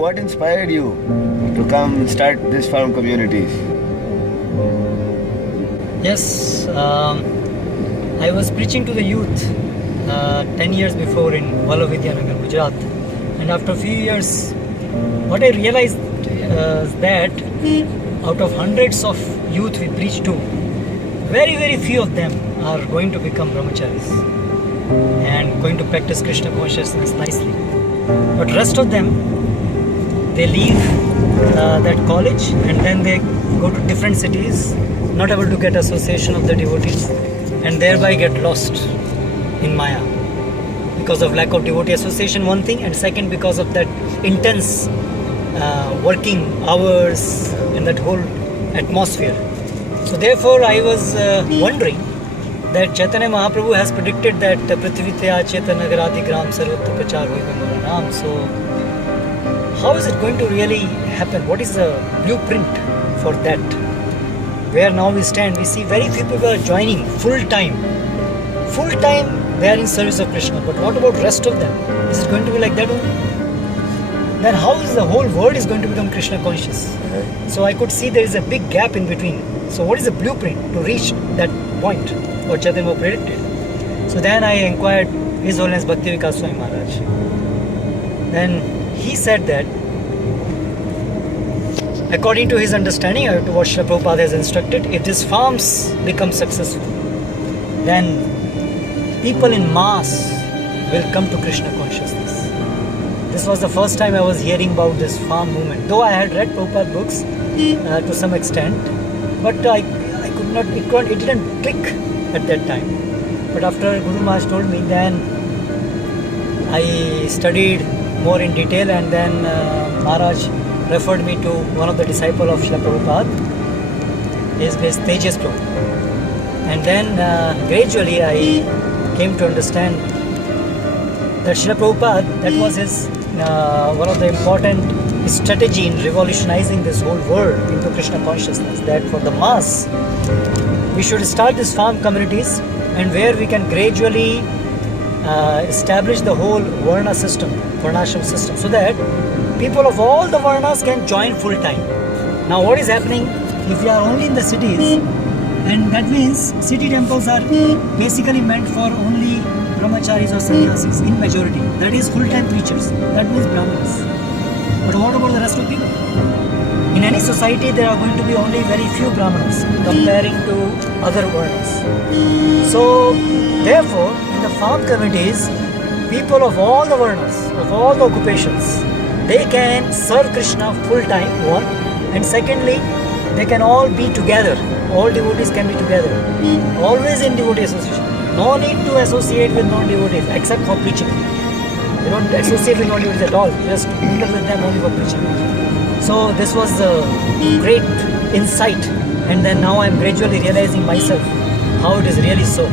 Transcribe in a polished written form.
what inspired you to come start this farm communities? Yes, I was preaching to the youth 10 years before in Vallavidhyanagar, Gujarat. And after a few years, what I realized is that out of hundreds of youth we preach to, very, very few of them are going to become brahmacharis and going to practice Krishna consciousness nicely. But rest of them, they leave that college and then they go to different cities, not able to get association of the devotees, and thereby get lost in Maya because of lack of devotee association, one thing, and second, because of that intense working hours and that whole atmosphere. So therefore I was wondering that Chaitanya Mahaprabhu has predicted that Prithvitya Chaitanagaradi Gram Sarvatra Prachar Hoiga Mora Naam. So how is it going to really happen? What is the blueprint for that? Where now we stand, we see very few people are joining full time. Full time they are in service of Krishna. But what about rest of them? Is it going to be like that only? Then how is the whole world is going to become Krishna conscious? So I could see there is a big gap in between. So what is the blueprint to reach that point what Chaitanya predicted? So then I inquired His Holiness Bhakti Vikas Swami Maharaj. Then he said that according to his understanding, to what Srila Prabhupada has instructed, if these farms become successful, then people in mass will come to Krishna consciousness. This was the first time I was hearing about this farm movement. Though I had read Prabhupada books to some extent, but I could not, it didn't click at that time. But after Guru Maharaj told me, then I studied more in detail, and then Maharaj referred me to one of the disciples of Srila Prabhupada, his Tejas Prabhu. And then gradually I came to understand that Srila Prabhupada, that was his one of the important strategy in revolutionizing this whole world into Krishna consciousness, that for the mass we should start these farm communities, and where we can gradually establish the whole Varna system, Varnashram system, so that people of all the Varnas can join full time. Now what is happening, if we are only in the cities, and that means city temples are basically meant for only brahmacharis or sannyasis in majority, that is full time preachers, that means brahmanas. But what about the rest of people? In any society there are going to be only very few brahmanas comparing to other varnas. So therefore in the farm communities, people of all the varnas, of all the occupations, they can serve Krishna full time, one, and secondly, they can all be together. All devotees can be together, always in devotee association. No need to associate with non-devotees except for preaching. You don't associate with non-devotees at all, just mingle with them only for preaching. So this was a great insight, and then now I am gradually realizing myself how it is really so.